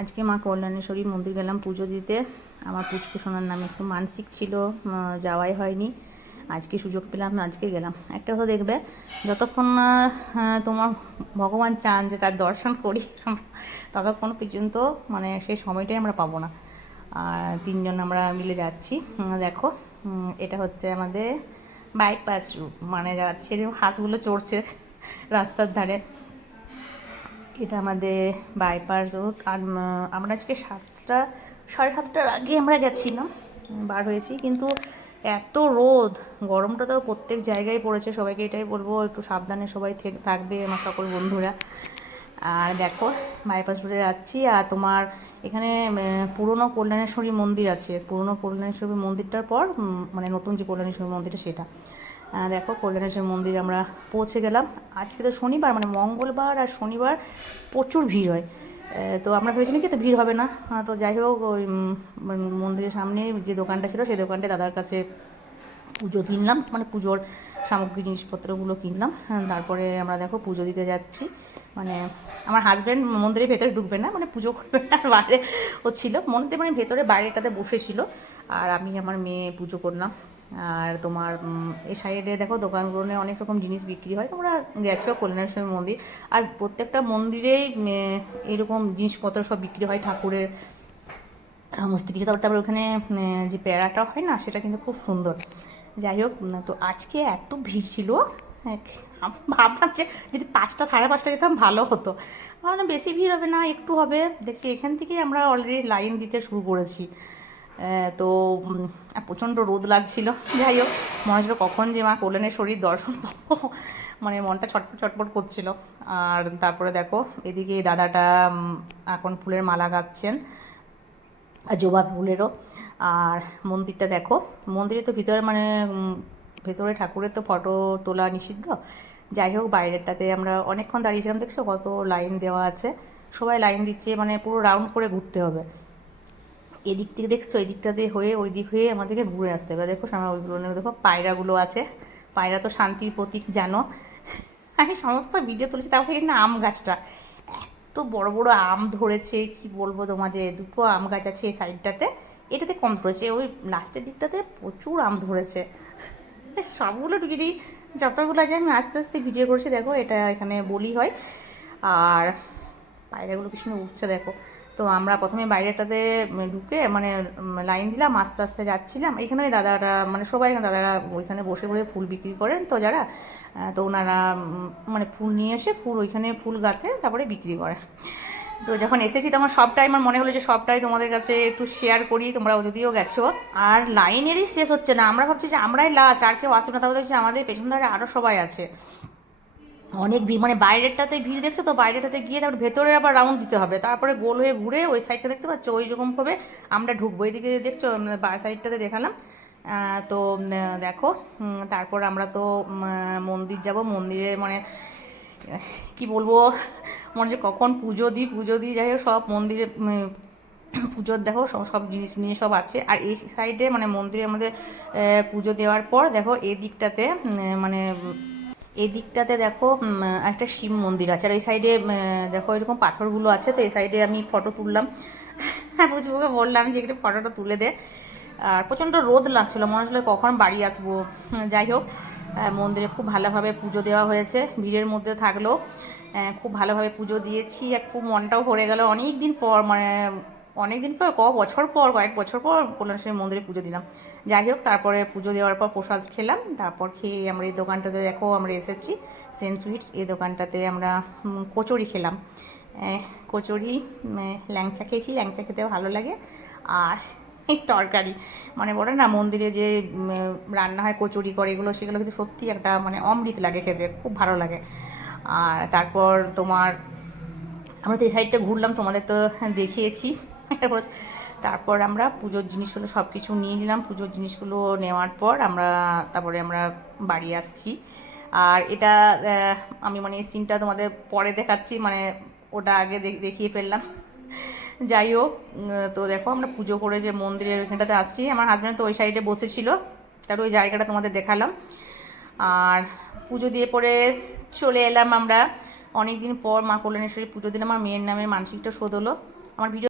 আজকে মা কল্যাণেশ্বরী মন্দির গেলাম পুজো দিতে। আমার পুচকু সোনার নামে একটু মানসিক ছিল, যাওয়াই হয়নি। আজকে সুযোগ পেলাম, আজকে গেলাম। একটা কথা দেখবে, যতক্ষণ না তোমার ভগবান চান যে তার দর্শন করি, ততক্ষণ পর্যন্ত মানে সেই সময়টাই আমরা পাবো না। আর তিনজন আমরা মিলে যাচ্ছি। দেখো, এটা হচ্ছে আমাদের বাইপাস রুট, মানে যাচ্ছে হাঁসগুলো চড়ছে রাস্তার ধারে। এটা আমাদের বাইপাস রোড। আর আমরা আজকে 7:30টার আগে আমরা গেছিলাম, বার হয়েছি। কিন্তু এত রোদ, গরমটা তো প্রত্যেক জায়গায় পড়েছে। সবাইকে এটাই বলবো, একটু সাবধানে সবাই থাকবে, আমার সকল বন্ধুরা। আর দেখো, বাইপাস রোডে যাচ্ছি। আর তোমার এখানে পুরনো কল্যাণেশ্বরী মন্দির আছে। পুরনো কল্যাণেশ্বরী মন্দিরটার পর মানে নতুন যে কল্যাণেশ্বরী মন্দিরটা সেটা। দেখো, কল্যাণেশ্বরী মন্দির আমরা পৌঁছে গেলাম। আজকে তো শনিবার, মানে মঙ্গলবার আর শনিবার প্রচুর ভিড় হয়। তো আমরা ভেবেছিলাম কি তো ভিড় হবে না। তো যাই হোক, ওই মন্দিরের সামনে যে দোকানটা ছিল সেই দোকানটা দাদার কাছে পুজো কিনলাম, মানে পুজোর সামগ্রী জিনিসপত্রগুলো কিনলাম। তারপরে আমরা দেখো পুজো দিতে যাচ্ছি। মানে আমার হাজব্যান্ড মন্দিরের ভেতরে ঢুকবে না, মানে পুজো করবে না, বাইরে ও ছিল মন্দিরে, মানে ভেতরে বাইরেটাতে বসেছিল। আর আমি আমার মেয়ে পুজো করলাম। আর তোমার এই সাইডে দেখো দোকানগুলো অনেক রকম জিনিস বিক্রি হয়। তোমরা গেছো কল্যাণেশ্বরী মন্দির, আর প্রত্যেকটা মন্দিরেই এরকম জিনিসপত্র সব বিক্রি হয়, ঠাকুরের সমস্ত কিছু। তারপরে ওখানে যে প্যারাটা হয় না, সেটা কিন্তু খুব সুন্দর। যাই হোক, তো আজকে এত ভিড় ছিল, ভাবলাম যে যদি 5টা 5:30 যেতাম ভালো হতো। ভাবলাম বেশি ভিড় হবে না, একটু হবে। দেখছি এখান থেকেই আমরা অলরেডি লাইন দিতে শুরু করেছি। তো প্রচণ্ড রোদ লাগছিল। যাই হোক, মনে হচ্ছিল কখন যে মা কল্যাণেশ্বরীর দর্শন পাবো, মানে মনটা ছটফট ছটফট করছিল। আর তারপরে দেখো, এদিকে দাদাটা এখন ফুলের মালা গাঁথছেন, আর জবা ফুলেরও। আর মন্দিরটা দেখো, মন্দিরে তো ভিতরে মানে ভেতরে ঠাকুরের তো ফটো তোলা নিষিদ্ধ। যাই হোক, বাইরেরটাতে আমরা অনেকক্ষণ দাঁড়িয়েছিলাম। দেখছো কত লাইন দেওয়া আছে, সবাই লাইন দিচ্ছে, মানে পুরো রাউন্ড করে ঘুরতে হবে। এদিক থেকে দেখছো, এদিকটাতে হয়ে ওই দিক হয়ে আমাদেরকে ঘুরে আসতে হবে। দেখো সামনে ওইগুলো দেখো, পায়রাগুলো আছে। পায়রা তো শান্তির প্রতীক, জানো। আমি সমস্ত ভিডিও তুলেছি। তারপরে এখানে আম গাছটা, এত বড় বড় আম ধরেছে, কি বলবো তোমাদের। দুটো আম গাছ আছে এই সাইডটাতে, এটাতে কম ধরেছে, ওই লাস্টের দিকটাতে প্রচুর আম ধরেছে। সবগুলো টুকিটি যতগুলো আছে আমি আস্তে আস্তে ভিডিও করছি। দেখো, এটা এখানে বলি হয়। আর পায়রাগুলো পিছনে উঠছে দেখো। তো আমরা প্রথমে বাইরেটাতে ঢুকে মানে লাইন দিলাম, আস্তে আস্তে যাচ্ছিলাম। এখানে দাদারা, মানে সবাই দাদারা ওইখানে বসে বসে ফুল বিক্রি করেন তো যারা, তো ওনারা মানে ফুল নিয়ে এসে ফুল ওইখানে ফুল গাঁথে, তারপরে বিক্রি করে। তো যখন এসেছি তখন সবটাই আমার মনে হলো যে সবটাই তোমাদের কাছে একটু শেয়ার করি, তোমরা যদিও গেছো। আর লাইনেরই শেষ হচ্ছে না, আমরা ভাবছি যে আমরাই লাস্ট, আর কেউ আসবে না। তারপরে দেখছি আমাদের পেছন ধারে আরও সবাই আছে। অনেক ভিড়, মানে বাইরেরটাতে ভিড় দেখছো তো, বাইরেটাতে গিয়ে তারপর ভেতরে আবার রাউন্ড দিতে হবে, তারপরে গোল হয়ে ঘুরে ওই সাইডটা দেখতে পাচ্ছ, ওই রকমভাবে আমরা ঢুকবো। এদিকে দেখছো বা সাইডটাতে দেখালাম। তো দেখো, তারপর আমরা তো মন্দির যাব। মন্দিরে মানে কি বলবো, মনে হচ্ছে কখন পুজো দিই পুজো দিই। যাই হোক, সব মন্দিরে পুজোর দেখো সব সব জিনিস নিয়ে সব আছে। আর এই সাইডে মানে মন্দিরে আমাদের পুজো দেওয়ার পর দেখো এই দিকটাতে মানে এই দিকটাতে দেখো একটা শিব মন্দির আছে। আর এই সাইডে দেখো এরকম পাথরগুলো আছে। তো এই সাইডে আমি ফটো তুললাম। পুজোকে বললাম যে একটু ফটোটা তুলে দে। আর প্রচণ্ড রোদ লাগছিলো, মনে হচ্ছিলো কখন বাড়ি আসবো। যাই হোক, মন্দিরে খুব ভালোভাবে পুজো দেওয়া হয়েছে, ভিড়ের মধ্যে থাকলেও খুব ভালোভাবে পুজো দিয়েছি। আর খুব মনটাও ভরে গেল। অনেক দিন পর, মানে অনেক দিন পর, কয়েক বছর পর কল্যাণেশ্বরী মন্দিরে পুজো দিলাম। যাই হোক, তারপরে পুজো দেওয়ার পর প্রসাদ খেলাম। তারপর খেয়ে আমরা এই দোকানটাতে দেখো আমরা এসেছি, সেন্ট সুইট। এই দোকানটাতে আমরা কচুরি খেলাম। কচুরি, ল্যাংচা খেয়েছি, ল্যাংচা খেতে ভালো লাগে। আর এই তরকারি, মানে বলে না মন্দিরে যে রান্না হয় কচুরি করে, এগুলো সেগুলো কিন্তু সত্যি একটা মানে অমৃত লাগে খেতে, খুব ভালো লাগে। আর তারপর তোমার আমরা তো এই সাইডটা ঘুরলাম, তোমাদের তো দেখিয়েছি। তারপর আমরা পুজোর জিনিসগুলো সব কিছু নিয়ে নিলাম। পুজোর জিনিসগুলো নেওয়ার পর তারপরে আমরা বাড়ি আসছি। আর এটা আমি মানে এই সিনটা তোমাদের পরে দেখাচ্ছি, মানে ওটা আগে দেখিয়ে ফেললাম। যাই হোক, তো দেখো আমরা পুজো করে যে মন্দিরের ওইখানটাতে আসছি, আমার হাজব্যান্ড তো ওই সাইডে বসেছিল, তার ওই জায়গাটা তোমাদের দেখালাম। আর পুজো দিয়ে পরে চলে এলাম আমরা। অনেক দিন পর মা কল্যাণেশ্বরী পুজো দিলাম। আমার মেয়ের নামে মানসিকটা শোধ হলো। আমার ভিডিও